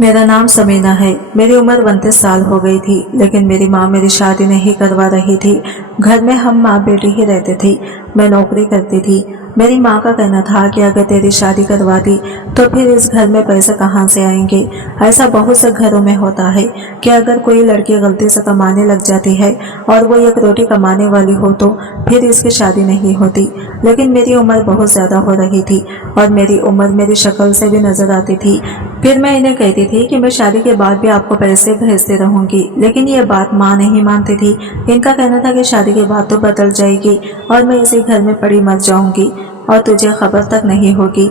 मेरा नाम समीना है। मेरी उम्र 29 साल हो गई थी, लेकिन मेरी माँ मेरी शादी नहीं करवा रही थी। घर में हम माँ बेटी ही रहते थे। मैं नौकरी करती थी। मेरी माँ का कहना था कि अगर तेरी शादी करवा दी तो फिर इस घर में पैसे कहाँ से आएंगे। ऐसा बहुत से घरों में होता है कि अगर कोई लड़की गलती से कमाने लग जाती है और वो एक रोटी कमाने वाली हो तो फिर इसकी शादी नहीं होती। लेकिन मेरी उम्र बहुत ज़्यादा हो रही थी और मेरी उम्र मेरी शक्ल से भी नजर आती थी। फिर मैं इन्हें कहती थी कि मैं शादी के बाद भी आपको पैसे भेजती रहूंगी, लेकिन ये बात माँ नहीं मानती थी। इनका कहना था कि शादी के बाद तो बदल जाएगी और मैं इसी घर में पड़ी मर जाऊंगी और तुझे खबर तक नहीं होगी।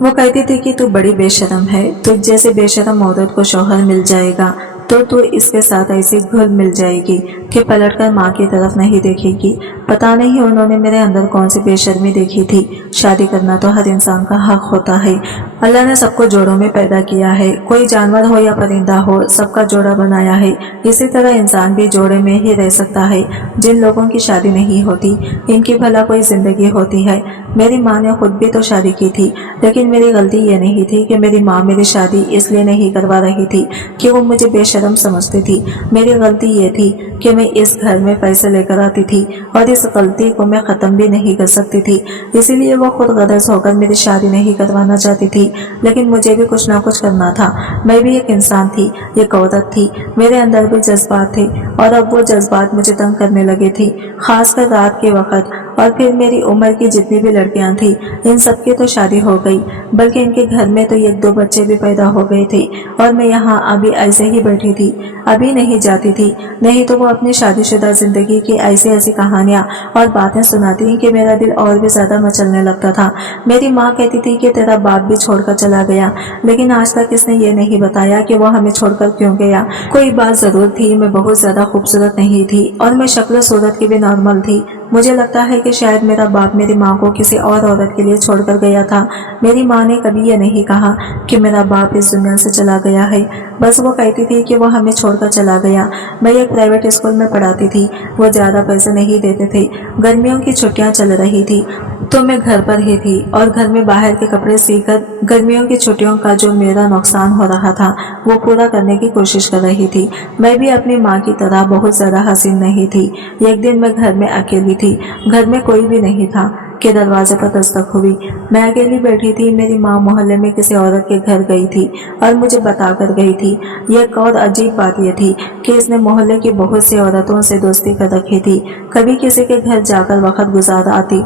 वो कहती थी कि तू बड़ी बेशरम है, तुझ जैसे बेशरम औरत को शौहर मिल जाएगा तो तू इसके साथ ऐसी घुल मिल जाएगी कि पलटकर माँ की तरफ नहीं देखेगी। पता नहीं उन्होंने मेरे अंदर कौन सी बेशर्मी देखी थी। शादी करना तो हर इंसान का हक होता है। अल्लाह ने सबको जोड़ों में पैदा किया है, कोई जानवर हो या परिंदा हो, सबका जोड़ा बनाया है। इसी तरह इंसान भी जोड़े में ही रह सकता है। जिन लोगों की शादी नहीं होती, इनकी भला कोई जिंदगी होती है। मेरी माँ ने खुद भी तो शादी की थी, लेकिन मेरी गलती ये नहीं थी कि मेरी माँ मेरी शादी इसलिए नहीं करवा रही थी कि वो मुझे बेशर्म समझती थी। मेरी गलती ये थी कि मैं इस घर में पैसे लेकर आती थी और इस गलती को मैं ख़त्म भी नहीं कर सकती थी। इसीलिए वो खुद गरज होकर मेरी शादी नहीं करवाना चाहती थी, लेकिन मुझे भी कुछ ना कुछ करना था। मैं भी एक इंसान थी, एक औरत थी, मेरे अंदर भी जज्बात थे और अब वो जज्बात मुझे तंग करने लगे थे, खासकर रात के वक्त। और फिर मेरी उम्र की जितनी भी लड़कियां थी, इन सबकी तो शादी हो गई, बल्कि इनके घर में तो 1-2 बच्चे भी पैदा हो गए थे और मैं यहाँ अभी ऐसे ही बैठी थी, अभी नहीं जाती थी। नहीं तो वो अपनी शादीशुदा जिंदगी की ऐसी ऐसी कहानियां और बातें सुनाती कि मेरा दिल और भी ज्यादा मचलने लगता था। मेरी माँ कहती थी कि तेरा बाप भी छोड़कर चला गया, लेकिन आज तक इसने ये नहीं बताया कि वो हमें छोड़कर क्यों गया। कोई बात जरूर थी, मैं बहुत ज्यादा खूबसूरत नहीं थी और मैं शक्ल सूरत की भी नॉर्मल थी। मुझे लगता है कि शायद मेरा बाप मेरी माँ को किसी और औरत के लिए छोड़कर गया था। मेरी माँ ने कभी ये नहीं कहा कि मेरा बाप इस दुनिया से चला गया है, बस वो कहती थी कि वो हमें छोड़कर चला गया। मैं एक प्राइवेट स्कूल में पढ़ाती थी, वो ज़्यादा पैसे नहीं देते थे। गर्मियों की छुट्टियाँ चल रही थी तो मैं घर पर ही थी और घर में बाहर के कपड़े सीकर गर्मियों की छुट्टियों का जो मेरा नुकसान हो रहा था वो पूरा करने की कोशिश कर रही थी। मैं भी अपनी माँ की तरह बहुत ज़्यादा हसीन नहीं थी। एक दिन मैं घर में अकेली थी, घर में कोई भी नहीं था कि दरवाजे पर दस्तक हुई। मैं अकेली बैठी थी। मेरी माँ मोहल्ले में किसी औरत के घर गई थी और मुझे बताकर गई थी। एक और अजीब बात यह थी कि इसने मोहल्ले की बहुत सी औरतों से दोस्ती कर रखी थी। कभी किसी के घर जाकर वक्त गुजार आती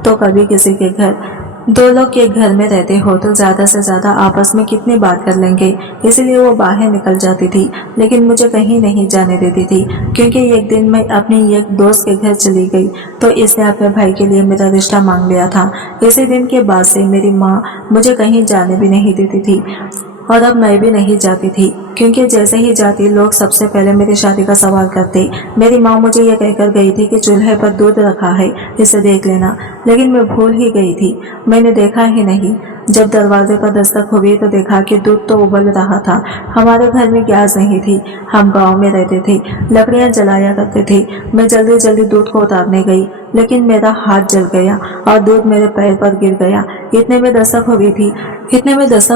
तो कभी किसी के घर। 2 लोग एक घर में रहते हो तो ज्यादा से ज्यादा आपस में कितनी बात कर लेंगे, इसीलिए वो बाहर निकल जाती थी, लेकिन मुझे कहीं नहीं जाने देती थी। क्योंकि एक दिन मैं अपनी एक दोस्त के घर चली गई तो इसने अपने भाई के लिए मेरा रिश्ता मांग लिया था। इसी दिन के बाद से मेरी माँ मुझे कहीं जाने भी नहीं देती थी और अब मैं भी नहीं जाती थी, क्योंकि जैसे ही जाती लोग सबसे पहले मेरी शादी का सवाल करते। मेरी माँ मुझे ये कहकर गई थी कि चूल्हे पर दूध रखा है, इसे देख लेना, लेकिन मैं भूल ही गई थी, मैंने देखा ही नहीं। जब दरवाजे पर दस्तक हुई तो देखा कि दूध तो उबल रहा था। हमारे घर में गैस नहीं थी, हम गांव में रहते थे, लकड़ियां जलाया करते थे। मैं जल्दी जल्दी दूध को उतारने गई, लेकिन मेरा हाथ जल गया और दूध मेरे पैर पर गिर गया। इतने में दस्तक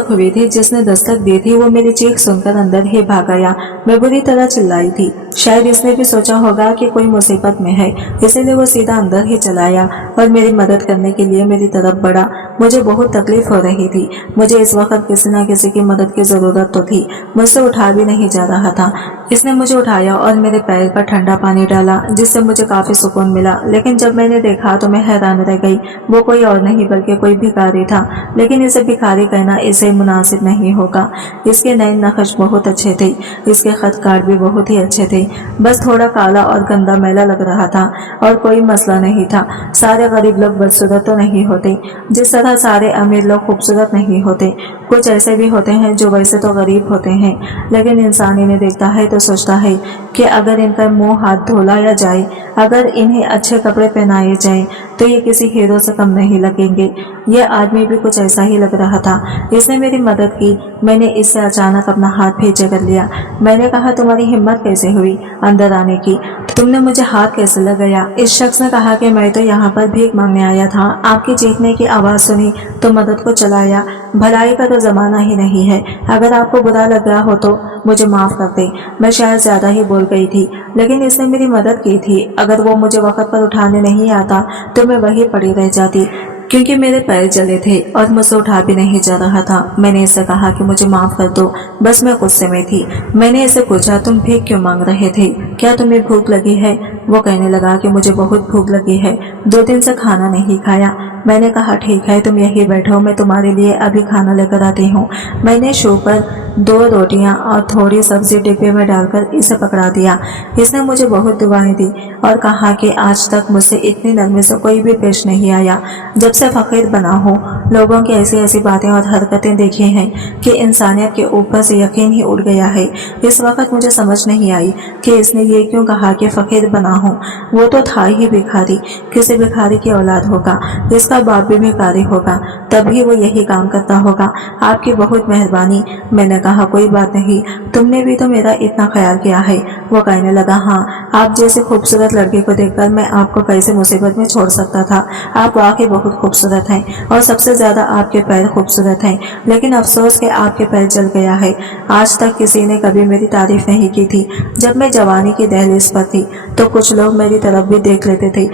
हुई थी जिसने दस्तक दी थी वो मेरी चीख सुनकर अंदर ही भाग गया। मैं बुरी तरह चिल्लाई थी। शायद इसने भी सोचा होगा कि कोई मुसीबत में है, इसीलिए वो सीधा अंदर ही चला आया और मेरी मदद करने के लिए मेरी तरफ बढ़ा। मुझे बहुत तकलीफ हो रही थी। मुझे इस वक्त किसी न किसी की मदद की जरूरत तो थी। मुझसे उठा भी नहीं जा रहा था। इसने मुझे उठाया और मेरे पैर पर ठंडा पानी डाला, जिससे मुझे काफी सुकून मिला। लेकिन जब मैंने देखा तो मैं हैरान रह गई। वो कोई और नहीं बल्कि कोई भिखारी था, लेकिन इसे भिखारी कहना इसे मुनासिब नहीं होगा। इसके नए नक्श बहुत अच्छे थे, इसके खत कार्ड भी बहुत ही अच्छे थे। बस थोड़ा काला और गंदा मैला लग रहा था और कोई मसला नहीं था। सारे गरीब लोग बदसूरत तो नहीं होते, जिस तरह सारे अमीर लोग खूबसूरत नहीं होते। कुछ ऐसे भी होते हैं जो वैसे तो गरीब होते हैं, लेकिन इंसान इन्हें देखता है तो सोचता है कि अगर इनका मुंह हाथ धोलाया जाए, अगर इन्हें अच्छे कपड़े पहनाए जाएं, तो ये किसी हीरो से कम नहीं लगेंगे। यह आदमी भी कुछ ऐसा ही लग रहा था। इसने मेरी मदद की। मैंने इससे अचानक अपना हाथ पीछे कर लिया। मैंने कहा, तुम्हारी हिम्मत कैसे हुई? अंदर आने की। तुमने मुझे हाथ कैसे लगाया? इस शख्स ने कहा कि मैं तो यहाँ पर भीख मांगने आया था, आपकी चीखने की आवाज़ सुनी तो मदद को चलाया। भलाई का तो ज़माना ही नहीं है, अगर आपको बुरा लग रहा हो तो मुझे माफ़ कर दे। मैं शायद ज़्यादा ही बोल गई थी, लेकिन इसने मेरी मदद की थी। अगर वो मुझे वक्त पर उठाने नहीं आता तो मैं वहीं पड़ी रह जाती, क्योंकि मेरे पैर जले थे और मुझसे उठा भी नहीं जा रहा था। मैंने इसे कहा कि मुझे माफ़ कर दो, बस मैं गुस्से में थी। मैंने इसे पूछा, तुम भीख क्यों मांग रहे थे? क्या तुम्हें भूख लगी है? वो कहने लगा कि मुझे बहुत भूख लगी है, 2 दिन से खाना नहीं खाया। मैंने कहा, ठीक है, तुम यहीं बैठो, मैं तुम्हारे लिए अभी खाना लेकर आती हूँ। मैंने शो पर 2 रोटियां और थोड़ी सब्जी डिब्बे में डालकर इसे पकड़ा दिया। इसने मुझे बहुत दुआएं दी और कहा कि आज तक मुझसे इतनी नरमी से कोई भी पेश नहीं आया। जब से फकीर बना हूँ, लोगों की ऐसी ऐसी बातें और हरकतें देखी हैं कि इंसानियत के ऊपर से यकीन ही उड़ गया है। इस वक्त मुझे समझ नहीं आई कि इसने ये क्यों कहा कि फकीर बना हूँ। वो तो था ही भिखारी, किसी भिखारी की औलाद होगा, इसका बाप भी भिखारी होगा, तभी वो यही काम करता होगा। आपकी बहुत मेहरबानी। मैंने कहा, कोई बात नहीं, तुमने भी तो मेरा इतना ख्याल किया है। वो कहने लगा, हाँ, आप जैसे खूबसूरत लड़के को देखकर मैं आपको कैसे मुसीबत में छोड़ सकता था। आप वाकई बहुत खूबसूरत हैं और सबसे ज्यादा आपके पैर खूबसूरत हैं, लेकिन अफसोस कि आपके पैर जल गया है। आज तक किसी ने कभी मेरी तारीफ नहीं की थी। जब मैं जवानी की दहलीज पर थी तो कुछ लोग मेरी तरफ भी देख लेते थे,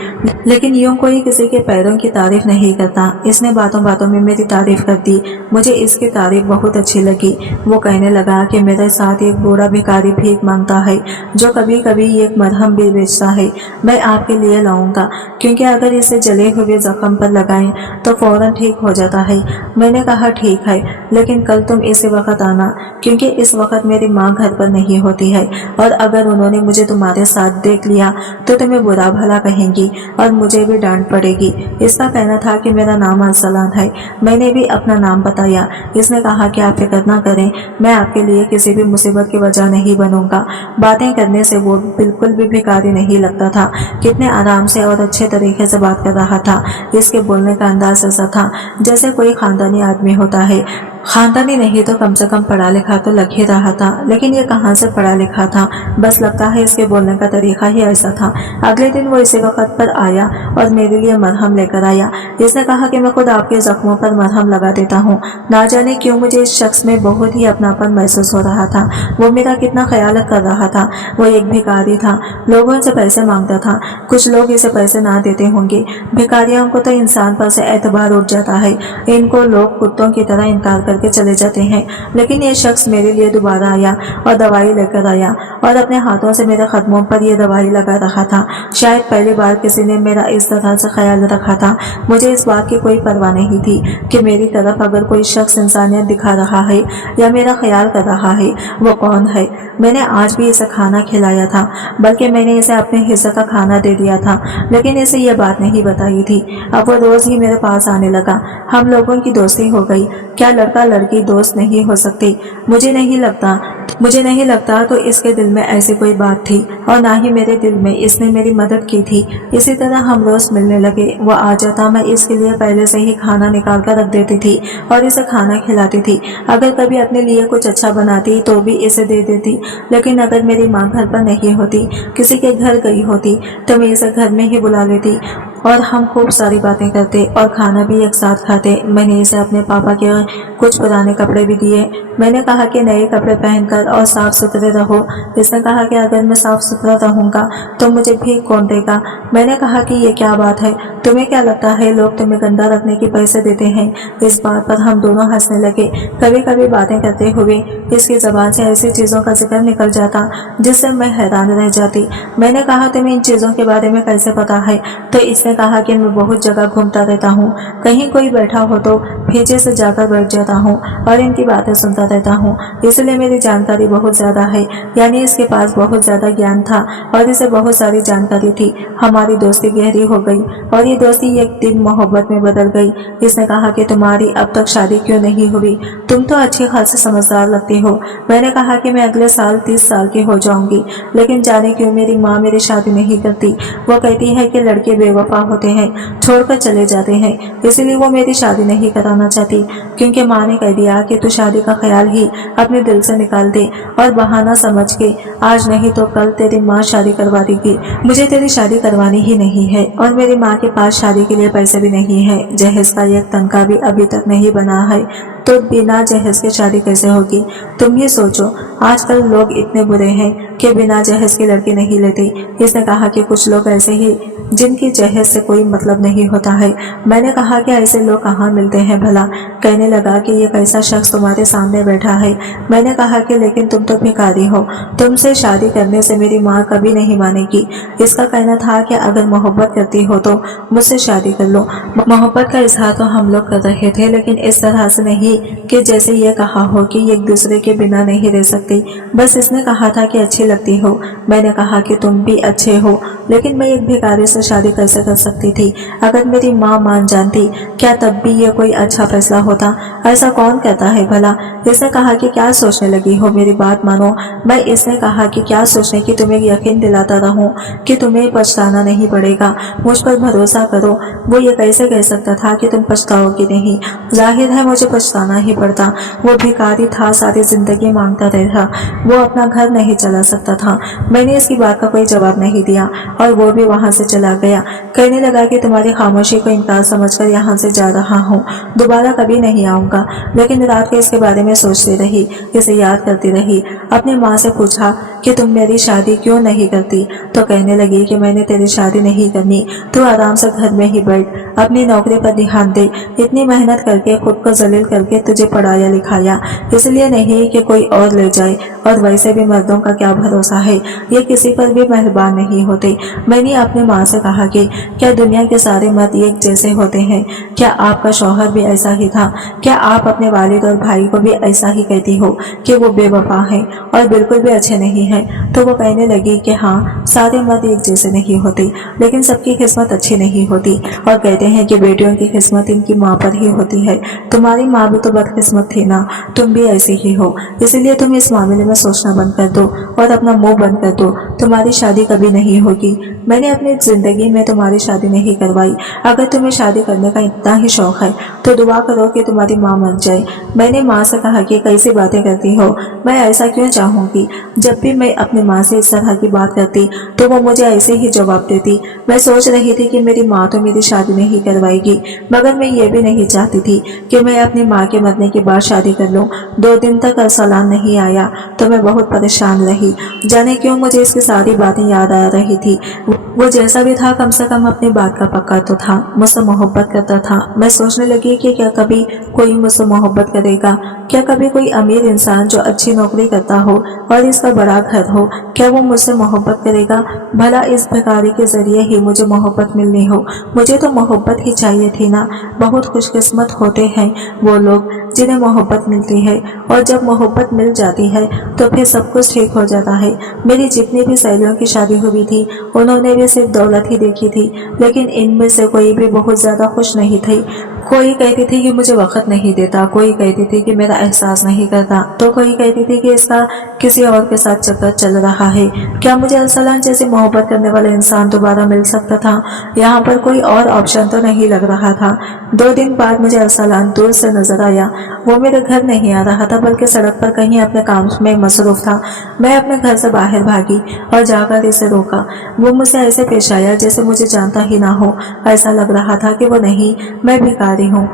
लेकिन यूं कोई किसी के पैरों की तारीफ नहीं करता। इसने बातों बातों में मेरी तारीफ कर दी। मुझे इसकी तारीफ बहुत अच्छी लगी। वो कहने लगा कि मेरे साथ एक बूढ़ा भिखारी भीख मांगता है, जो कभी कभी एक मरहम भी बेचता है। मैं आपके लिए लाऊंगा, क्योंकि अगर इसे जले हुए जख्म पर लगाएं तो फौरन ठीक हो जाता है। मैंने कहा, ठीक है, लेकिन कल तुम इसी वक्त आना, क्योंकि इस वक्त मेरी माँ घर पर नहीं होती है, और अगर उन्होंने मुझे तुम्हारे साथ देख लिया तो तुम्हें बुरा भला कहेंगी और मुझे भी डांट पड़ेगी। इसका कहना था कि मेरा नाम अरसलान है। मैंने भी अपना नाम बताया। इसने कहा कि आप फिक्र ना करें, मैं आपके लिए किसी भी मुसीबत की वजह नहीं बनूंगा। बातें करने से वो बिल्कुल भी भिखारी नहीं लगता था। कितने आराम से और अच्छे तरीके से बात कर रहा था। इसके बोलने का अंदाज ऐसा था जैसे कोई खानदानी आदमी होता है। खानदानी नहीं तो कम से कम पढ़ा लिखा तो लग ही रहा था, लेकिन ये कहाँ से पढ़ा लिखा था, बस लगता है इसके बोलने का तरीका ही ऐसा था। अगले दिन वो इसी वक्त पर आया और मेरे लिए मरहम लेकर आया। इसने कहा कि मैं खुद आपके जख्मों पर मरहम लगा देता हूँ। ना जाने क्यों मुझे इस शख्स में बहुत ही अपनापन महसूस हो रहा था। वो मेरा कितना ख्याल कर रहा था। वो एक भिखारी था, लोगों से पैसे मांगता था। कुछ लोग इसे पैसे ना देते होंगे। भिखारियों को तो इंसान पर से एतबार उठ जाता है, इनको लोग कुत्तों की तरह इनकार करके चले जाते हैं। लेकिन ये शख्स मेरे लिए दोबारा आया और दवाई लेकर आया और अपने हाथों से मेरे कदमों पर यह दवाई लगा रहा था। शायद पहली बार किसी ने मेरा इस तरह से ख्याल रखा था। मुझे इस बात की कोई परवाह नहीं थी कि मेरी तरफ अगर कोई शख्स इंसानियत दिखा रहा है या मेरा ख्याल कर रहा है, वो कौन है। मैंने आज भी इसे खाना खिलाया था, बल्कि मैंने इसे अपने हिस्से का खाना दे दिया था, लेकिन इसे यह बात नहीं बताई थी। अब वो रोज ही मेरे पास आने लगा। हम लोगों की दोस्ती हो गई। क्या लड़का लड़की दोस्त नहीं हो सकती? मुझे नहीं लगता तो इसके दिल में ऐसी कोई बात थी, और ना ही मेरे दिल में। इसने मेरी मदद की थी। इसी तरह हम रोज मिलने लगे। वो आ जाता, मैं इसके लिए पहले से ही खाना निकाल कर रख देती थी और इसे खाना खिलाती थी। अगर कभी अपने लिए कुछ अच्छा बनाती तो भी इसे दे देती, लेकिन अगर मेरी माँ घर पर नहीं होती, किसी के घर गई होती, तो मैं इसे घर में ही बुला लेती और हम खूब सारी बातें करते और खाना भी एक साथ खाते। मैंने इसे अपने पापा के कुछ पुराने कपड़े भी दिए। मैंने कहा कि नए कपड़े पहनकर और साफ सुथरे रहो। इसने कहा कि अगर मैं साफ सुथरा रहूंगा तो मुझे भीख कौन देगा। मैंने कहा कि ये क्या बात है, तुम्हें क्या लगता है लोग तुम्हें गंदा रखने के पैसे देते हैं। इस बात पर हम दोनों हंसने लगे। कभी कभी बातें करते हुए इसकी जबान से ऐसी चीजों का जिक्र निकल जाता जिससे मैं हैरान रह जाती। मैंने कहा, तुम्हें इन चीजों के बारे में कैसे पता है? तो इसने कहा कि मैं बहुत जगह घूमता रहता हूँ, कहीं कोई बैठा हो तो पीछे से जाकर बैठ जाता हूँ और इनकी बातें सुनता रहता हूँ, इसलिए मेरी जानकारी बहुत ज्यादा है। यानी इसके पास बहुत ज्यादा ज्ञान था और इसे बहुत सारी जानकारी थी। हमारी दोस्ती गहरी हो गई और ये दोस्ती एक दिन मोहब्बत में बदल गई। इसने कहा कि तुम्हारी अब तक शादी क्यों नहीं हुई, तुम तो अच्छी खासी समझदार लगती हो। मैंने कहा कि मैं अगले साल 30 साल की हो जाऊंगी, लेकिन जाने क्यों मेरी माँ मेरी शादी नहीं करती। वो कहती है कि लड़के बेवफा होते हैं, छोड़कर चले जाते हैं, इसीलिए वो मेरी शादी नहीं कराना चाहती, क्योंकि माँ ने कह दिया कि तू शादी का ख्याल ही अपने दिल से निकाल दे और बहाना समझ के आज नहीं तो कल तेरी माँ शादी करवा देगी। मुझे तेरी शादी करवानी ही नहीं है और मेरी माँ के पास शादी के लिए पैसे भी नहीं है। जहेज का एक तनखा भी अभी तक नहीं बना है, तो बिना जहेज के शादी कैसे होगी? तुम ही सोचो, आजकल लोग इतने बुरे हैं कि बिना जहेज की लड़की नहीं लेते। इसने कहा कि कुछ लोग ऐसे ही जिनकी जहेज से कोई मतलब नहीं होता है। मैंने कहा कि ऐसे लोग कहाँ मिलते हैं भला? कहने लगा कि ये कैसा शख्स तुम्हारे सामने बैठा है। मैंने कहा कि लेकिन तुम तो भिखारी हो, तुमसे शादी करने से मेरी माँ कभी नहीं मानेगी। इसका कहना था कि अगर मोहब्बत करती हो तो मुझसे शादी कर लो। मोहब्बत का इजहार तो हम लोग कर रहे थे, लेकिन इस तरह से नहीं कि जैसे ये कहा हो कि एक दूसरे के बिना नहीं रह सकती। बस इसने कहा था कि अच्छी लगती हो। मैंने कहा कि तुम भी अच्छे हो, लेकिन मैं एक भिखारी से शादी कैसे कर सकती थी? अगर मेरी माँ मान जानती, क्या तब भी ये कोई अच्छा फैसला होता? ऐसा कौन कहता है भला? इसने कहा कि क्या सोचने लगी हो, मेरी बात मानो। मैं इसने कहा कि क्या सोचने की, तुम्हें यकीन दिलाता रहूं कि तुम्हें पछताना नहीं पड़ेगा, मुझ पर भरोसा करो। वो ये कैसे कह सकता था कि तुम पछताओगी नहीं? जाहिर है मुझे पछताना ही पड़ता। वो भिखारी था, सारी जिंदगी मांगता रहा, वो अपना घर नहीं चला सकता था। मैंने इसकी बात का कोई जवाब नहीं दिया और वो भी वहां से चला गया। कहने लगा कि तुम्हारी खामोशी को इनकार समझकर यहाँ से जा रहा हूँ, दोबारा कभी नहीं आऊंगा। लेकिन रात को इसके बारे में सोचती रही, इसे याद करती रही। अपनी माँ से पूछा कि तुम मेरी शादी क्यों नहीं करती? तो कहने लगी कि मैंने तेरी शादी नहीं करनी, तू आराम से घर में ही बैठ, अपनी नौकरी पर ध्यान दे। इतनी मेहनत करके खुद को जलील करके तुझे पढ़ाया लिखाया, इसलिए नहीं कि कोई और ले जाए। और वैसे भी मर्दों का क्या भरोसा है, ये किसी पर भी मेहरबान नहीं होते। मैंने अपनी माँ से कहा कि क्या दुनिया के सारे मर्द एक जैसे होते हैं? क्या आपका शौहर भी ऐसा ही था? क्या आप अपने वालिद और भाई को भी ऐसा ही कहती हो कि वो बेवफा है और बिल्कुल भी अच्छे नहीं है? तो वो कहने लगी कि हाँ, सारे मर्द एक जैसे नहीं होते, लेकिन सबकी किस्मत अच्छी नहीं होती। और कहते हैं कि बेटियों की किस्मत इनकी माँ पर ही होती है। तुम्हारी माँ भी तो बदकिस्मत थी ना, तुम भी ऐसी ही हो। इसलिए तुम इस मामले में सोचना बंद कर दो और अपना मुंह बंद कर दो। तुम्हारी शादी कभी नहीं होगी। मैंने अपनी जिंदगी में तुम्हारी शादी नहीं करवाई। अगर तुम्हें शादी करने का इतना ही शौक है तो दुआ करो कि तुम्हारी माँ मर जाए। मैंने माँ से कहा कि कैसी बातें करती हो, मैं ऐसा क्यों चाहूंगी? जब भी मैं अपनी माँ से इस तरह की बात करती तो वो मुझे ऐसे ही जवाब देती। मैं सोच रही थी कि मेरी माँ तो मेरी शादी नहीं करवाएगी, मगर मैं ये भी नहीं चाहती थी कि मैं अपनी माँ के मरने के बाद शादी कर लूँ। 2 दिन तक अरसलान नहीं आया तो मैं बहुत परेशान रही। जाने क्यों मुझे इसकी सारी बातें याद आ रही थी। वो जैसा भी था, कम से कम अपनी बात का पक्का तो था, मुझसे मोहब्बत करता था। मैं सोचने लगी कि क्या कभी कोई मुझसे मोहब्बत करेगा? क्या कभी कोई अमीर इंसान जो अच्छी नौकरी करता हो और इसका बड़ा घर हो, क्या वो मुझसे मोहब्बत करेगा? भला इस भिखारी के जरिए ही मुझे मोहब्बत मिलनी हो? मुझे तो मोहब्बत ही चाहिए थी ना। बहुत खुशकिस्मत होते हैं वो लोग जिन्हें मोहब्बत मिलती है, और जब मोहब्बत मिल जाती है तो फिर सब कुछ ठीक हो जाता है। मेरी जितनी भी सहेलियों की शादी हुई थी उन्होंने भी सिर्फ दौलत ही देखी थी, लेकिन इनमें से कोई भी बहुत ज्यादा खुश नहीं थी। कोई कहती थी कि मुझे वक्त नहीं देता, कोई कहती थी कि मेरा एहसास नहीं करता, तो कोई कहती थी कि इसका किसी और के साथ चक्कर चल रहा है। क्या मुझे अरसलान जैसे मोहब्बत करने वाला इंसान दोबारा मिल सकता था? यहाँ पर कोई और ऑप्शन तो नहीं लग रहा था। 2 दिन बाद मुझे अरसलान दूर से नजर आया। वो मेरे घर नहीं आ रहा था, बल्कि सड़क पर कहीं अपने काम में मसरूफ था। मैं अपने घर से बाहर भागी और जाकर इसे रोका। वो मुझसे ऐसे पेश आया जैसे मुझे जानता ही ना हो। ऐसा लग रहा था कि वो नहीं, मैं भिखारी हूँ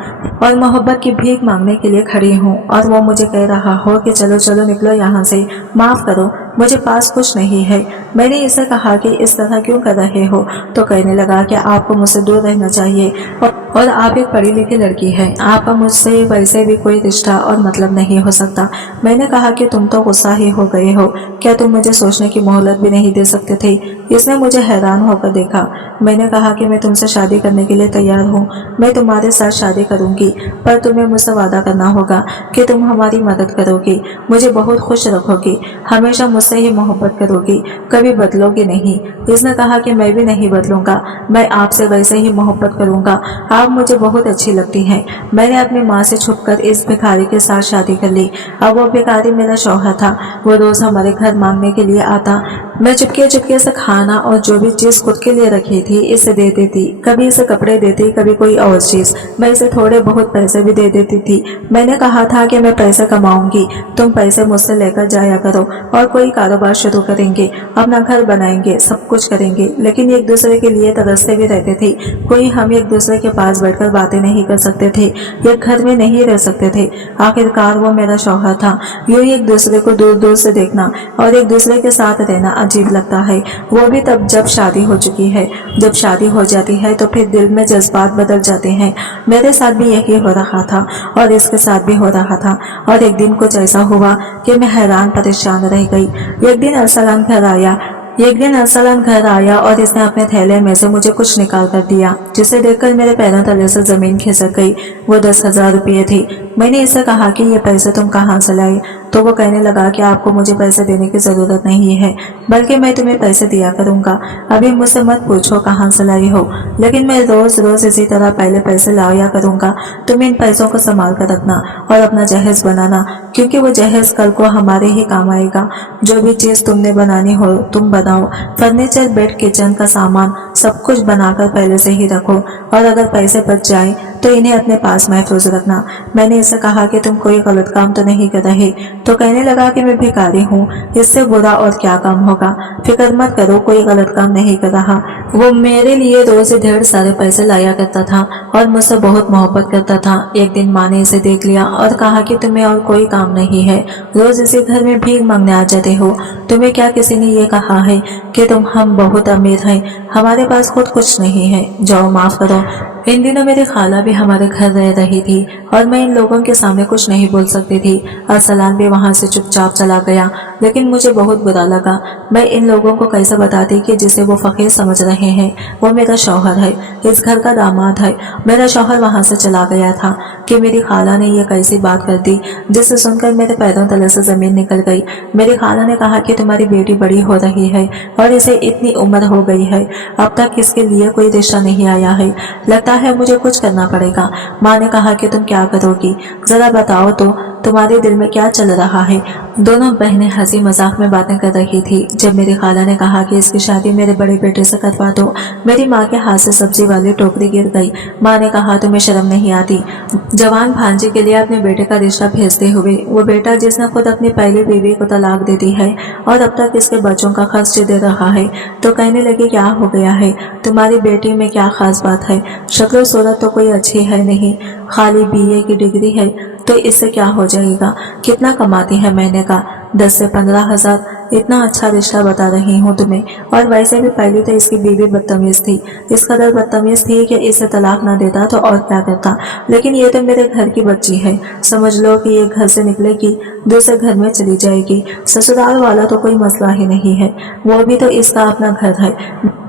और मोहब्बत की भीख मांगने के लिए खड़ी हूँ, और वो मुझे कह रहा हो कि चलो चलो निकलो यहाँ से, माफ करो मुझे पास कुछ नहीं है। मैंने इसे कहा कि इस तरह क्यों कर रहे हो? तो कहने लगा कि आपको मुझसे दूर रहना चाहिए, और आप एक पढ़ी लिखी लड़की हैं, आपका मुझसे वैसे भी कोई रिश्ता और मतलब नहीं हो सकता। मैंने कहा कि तुम तो गुस्सा ही हो गए हो, क्या तुम मुझे सोचने की मोहलत भी नहीं दे सकते थे? इसने मुझे हैरान होकर देखा। मैंने कहा कि मैं तुमसे शादी करने के लिए तैयार हूँ, मैं तुम्हारे साथ शादी करूंगी, पर तुम्हें मुझसे वादा करना होगा कि तुम हमारी मदद करोगी, मुझे बहुत खुश रखोगी, हमेशा मुझसे ही मोहब्बत करोगी, कभी बदलोगी नहीं। इसने कहा कि मैं भी नहीं बदलूंगा, मैं आपसे वैसे ही मोहब्बत करूंगा, आप मुझे बहुत अच्छी लगती हैं। मैंने अपनी माँ से छुपकर इस भिखारी के साथ शादी कर ली। अब वो भिखारी मेरा शौहर था। वो रोज हमारे घर मांगने के लिए आता, मैं चुपके चुपके से खाना और जो भी चीज खुद के लिए रखी थी इसे दे देती। कभी इसे कपड़े देती, कभी कोई और चीज। मैं इसे थोड़े बहुत पैसे भी दे देती थी। मैंने कहा था कि मैं पैसे कमाऊंगी, तुम पैसे मुझसे लेकर जाया करो और कोई कारोबार शुरू करेंगे, अपना घर बनाएंगे, सब कुछ करेंगे। लेकिन एक दूसरे के लिए तरसते भी रहते थे। कोई हम एक दूसरे के पास बैठकर बातें नहीं कर सकते थे, एक घर में नहीं रह सकते थे। आखिरकार वो मेरा शौहर था। यूं ही एक दूसरे को दूर दूर से देखना और एक दूसरे के साथ रहना अजीब लगता है, वो भी तब जब शादी हो चुकी है। जब शादी हो जाती है तो फिर दिल में जज्बात बदल जाते हैं। मेरे साथ भी यही हो रहा था और इसके साथ भी हो रहा था। और एक दिन कुछ ऐसा हुआ कि मैं हैरान परेशान रह गई। एक दिन अरसलान घर आया और इसने अपने थैले में से मुझे कुछ निकाल कर दिया, जिसे देखकर मेरे पैरों तले से जमीन खिसक गई। वो 10,000 रुपये थी। मैंने इससे कहा कि ये पैसे तुम कहाँ से लाई? तो वो कहने लगा कि आपको मुझे पैसे देने की जरूरत नहीं है, बल्कि मैं तुम्हें पैसे दिया करूंगा। अभी मुझसे मत पूछो कहाँ से लाई हो, लेकिन मैं रोज रोज इसी तरह पहले पैसे लाया करूंगा। तुम इन पैसों को संभाल कर रखना और अपना जहेज बनाना, क्योंकि वो जहेज कल को हमारे ही काम आएगा। जो भी चीज तुमने बनानी हो तुम बनाओ, फर्नीचर, बेड, किचन का सामान सब कुछ बनाकर पहले से ही रखो, और अगर पैसे बच जाए तो इन्हें अपने पास महफूज रखना। मैंने इससे कहा कि तुम कोई गलत काम तो नहीं कर रहे? तो कहने लगा कि मैं भिखारी हूँ, इससे बुरा और क्या काम होगा। फिक्र मत करो, कोई गलत काम नहीं कर रहा। वो मेरे लिए रोज ढेर सारे पैसे लाया करता था और मुझसे बहुत मोहब्बत करता था। एक दिन माँ ने इसे देख लिया और कहा कि तुम्हें और कोई काम नहीं है, रोज इसी घर में भीख मांगने आ जाते हो। तुम्हें क्या किसी ने ये कहा है कि हम बहुत अमीर हैं? हमारे पास खुद कुछ नहीं है, जाओ माफ करो। इन दिनों मेरी खाला भी हमारे घर रह रही थी और मैं इन लोगों के सामने कुछ नहीं बोल सकती थी। अरसलान भी वहां से चुपचाप चला गया, लेकिन मुझे बहुत बुरा लगा। मैं इन लोगों को कैसे बताती कि जिसे वो फकीर समझ रहे हैं वो मेरा शौहर है, इस घर का दामाद है। मेरा शौहर वहां से चला गया था कि मेरी खाला ने ये कैसी बात कर दी, जिसे सुनकर मेरे पैरों तले से जमीन निकल गई। मेरी खाला ने कहा कि तुम्हारी बेटी बड़ी हो रही है और इसे इतनी उम्र हो गई है, अब तक इसके लिए कोई रिश्ता नहीं आया है, लगता है मुझे कुछ करना पड़ेगा। माँ ने कहा कि तुम क्या करोगी, जरा बताओ तो तुम्हारे दिल में क्या चल रहा है। दोनों बहनें हंसी मजाक में बातें कर रही थी जब मेरी खाला ने कहा कि इसकी शादी मेरे बड़े बेटे से करवा दो। मेरी माँ के हाथ से सब्जी वाली टोकरी गिर गई। माँ ने कहा तुम्हें शर्म नहीं आती, जवान भांजी के लिए अपने बेटे का रिश्ता भेजते हुए, वो बेटा जिसने खुद अपनी पहली बीवी को तलाक दे दी है और अब तक इसके बच्चों का खर्च दे रहा है। तो कहने लगी क्या हो गया है, तुम्हारी बेटी में क्या खास बात है? शक्ल सूरत तो कोई अच्छी है नहीं, खाली BA की डिग्री है, तो इससे क्या हो जाएगा? कितना कमाती है महीने का? 10 से 15,000। इतना अच्छा रिश्ता बता रही हूँ तुम्हें। और वैसे भी पहले तो इसकी बीवी बदतमीज थी, इस कदर बदतमीज थी कि इसे तलाक ना देता तो और क्या करता। लेकिन ये तो मेरे घर की बच्ची है, समझ लो कि ये घर से निकलेगी दूसरे घर में चली जाएगी। ससुराल वाला तो कोई मसला ही नहीं है, वो भी तो इसका अपना घर है।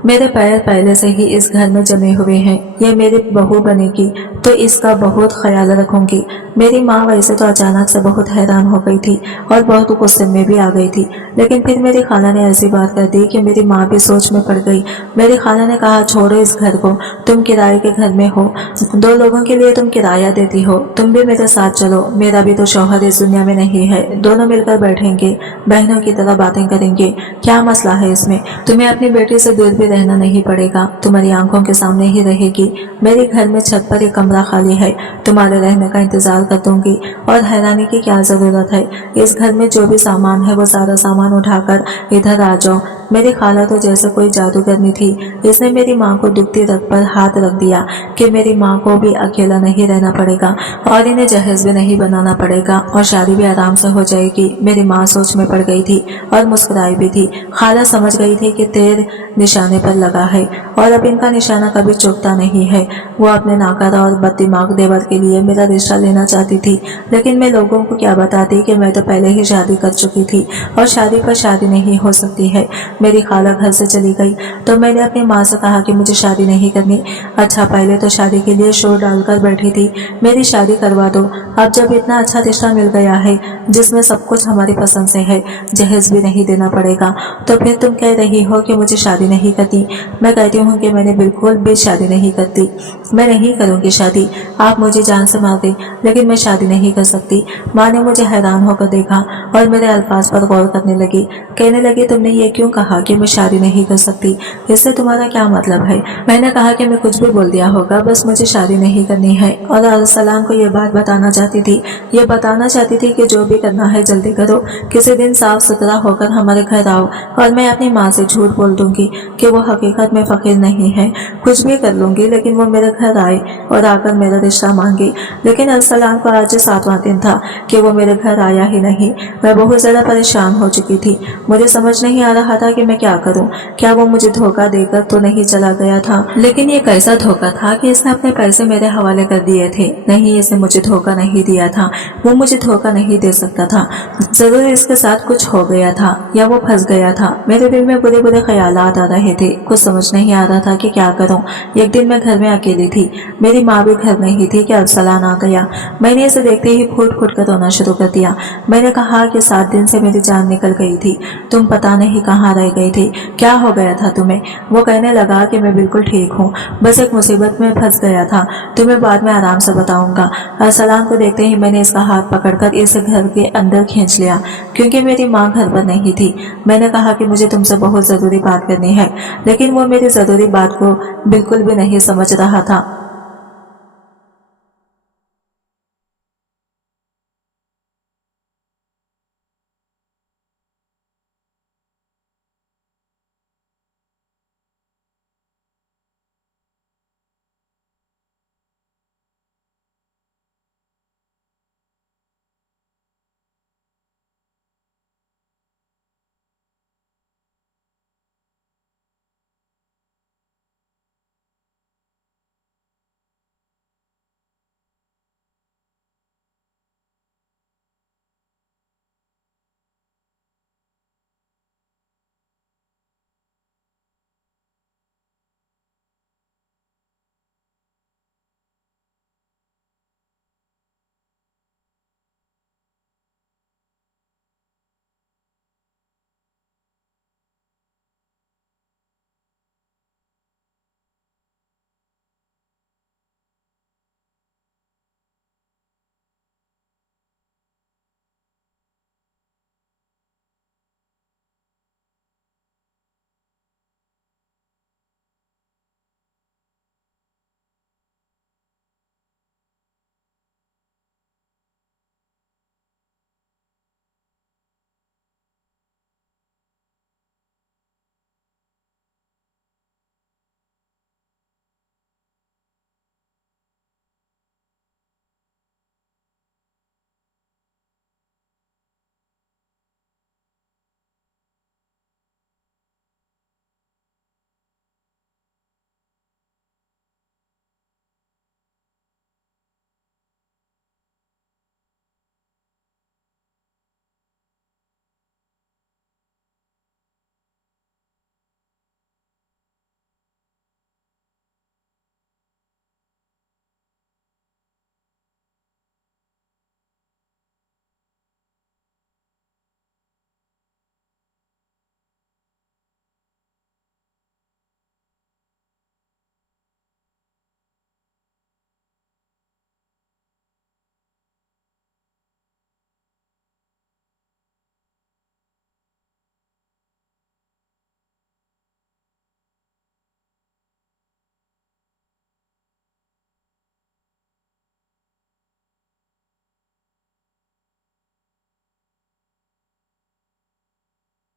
मेरे पैर पहले से ही इस घर में जमे हुए हैं, ये मेरी बहू बनेगी तो इसका बहुत ख्याल रखूंगी। मेरी माँ वैसे तो अचानक से बहुत हैरान हो गई थी और बहुत गुस्से में भी आ गई थी, लेकिन फिर मेरी खाला ने ऐसी बात कर दी कि मेरी माँ भी सोच में पड़ गई। मेरी खाला ने कहा छोड़ो इस घर को, तुम किराए के घर में हो, 2 लोगों के लिए तुम किराया देती हो, तुम भी मेरे साथ चलो, मेरा भी तो शौहर इस दुनिया में नहीं है, दोनों मिलकर बैठेंगे, बहनों की तरह बातें करेंगे, क्या मसला है इसमें? तुम्हें अपनी बेटी से दूर भी रहना नहीं पड़ेगा, तुम्हारी आंखों के सामने ही रहेगी। मेरे घर में छत पर एक कमरा खाली है, तुम्हारे रहने का इंतजार कर दूंगी। और हैरानी की क्या जरूरत है, इस घर में जो भी सामान है वो सारा सामान उठाकर इधर आ जाओ। मेरी खाला तो जैसे कोई जादूगरनी थी, इसने मेरी माँ को दुखती रग पर हाथ रख दिया कि मेरी माँ को भी अकेला नहीं रहना पड़ेगा और इन्हें जहेज भी नहीं बनाना पड़ेगा और शादी भी आराम से हो जाएगी। मेरी माँ सोच में पड़ गई थी और मुस्कुराई भी थी। खाला समझ गई थी कि तीर निशाने पर लगा है और अब इनका निशाना कभी चूकता नहीं है। वो अपने नाकारा और बददिमाग देवर के लिए मेरा रिश्ता लेना चाहती थी, लेकिन मैं लोगों को क्या बताती कि मैं तो पहले ही शादी कर चुकी थी और शादी पर शादी नहीं हो सकती है। मेरी खाला घर से चली गई तो मैंने अपनी माँ से कहा कि मुझे शादी नहीं करनी। अच्छा, पहले तो शादी के लिए शोर डालकर बैठी थी, मेरी शादी करवा दो। अब जब इतना अच्छा रिश्ता मिल गया है जिसमें सब कुछ हमारी पसंद से है, जहेज भी नहीं देना पड़ेगा, तो फिर तुम कह रही हो कि मुझे शादी नहीं करनी। चाहती। मैं कहती हूँ कि मैंने बिल्कुल भी शादी नहीं करती, मैं नहीं करूँगी शादी। आप मुझे जान से मार दें लेकिन मैं शादी नहीं कर सकती। माँ ने मुझे हैरान होकर देखा और मेरे अल्फाज पर गौर करने लगी। कहने लगी, तुमने ये क्यों कहा कि मैं शादी नहीं कर सकती, इससे तुम्हारा क्या मतलब है? मैंने कहा कि मैं कुछ भी बोल दिया होगा, बस मुझे शादी नहीं करनी है। और अरसलान को ये बात बताना चाहती थी, ये बताना चाहती थी कि जो भी करना है जल्दी करो, किसी दिन साफ सुथरा होकर हमारे घर आओ और मैं अपनी माँ से झूठ बोल दूंगी कि वो हकीकत में फकीर नहीं है। कुछ भी कर लूंगी लेकिन वो मेरे घर आए और आकर मेरा रिश्ता मांगे। लेकिन अरसलान को आज 7वां दिन था कि वो मेरे घर आया ही नहीं। मैं बहुत ज्यादा परेशान हो चुकी थी। मुझे समझ नहीं आ रहा था कि मैं क्या करूं। क्या वो मुझे धोखा देकर तो नहीं चला गया था? लेकिन ये कैसा धोखा था कि इसने अपने पैसे मेरे हवाले कर दिए थे? नहीं, इसने मुझे धोखा नहीं दिया था, वो मुझे धोखा नहीं दे सकता था। जरूर इसके साथ कुछ हो गया था या वो फंस गया था। मेरे दिल में बुरे बुरे ख्यालात आ रहे थे, कुछ समझ नहीं आ रहा था कि क्या करूं। एक दिन मैं घर में अकेली थी, मेरी माँ भी घर नहीं थी कि अरसलान आ गया। मैंने इसे देखते ही फूट फूट कर रोना शुरू कर दिया। मैंने कहा कि 7 दिन से मेरी जान निकल गई थी, तुम पता नहीं कहाँ रह गई थी, क्या हो गया था तुम्हें? वो कहने लगा कि मैं बिल्कुल ठीक हूँ, बस एक मुसीबत में फंस गया था, तुम्हें बाद में आराम से बताऊंगा। अरसलान को देखते ही मैंने इसका हाथ पकड़कर इसे घर के अंदर खींच लिया, क्योंकि मेरी माँ घर पर नहीं थी। मैंने कहा कि मुझे तुमसे बहुत जरूरी बात करनी है, लेकिन वो मेरी जरूरी बात को बिल्कुल भी नहीं समझ रहा था।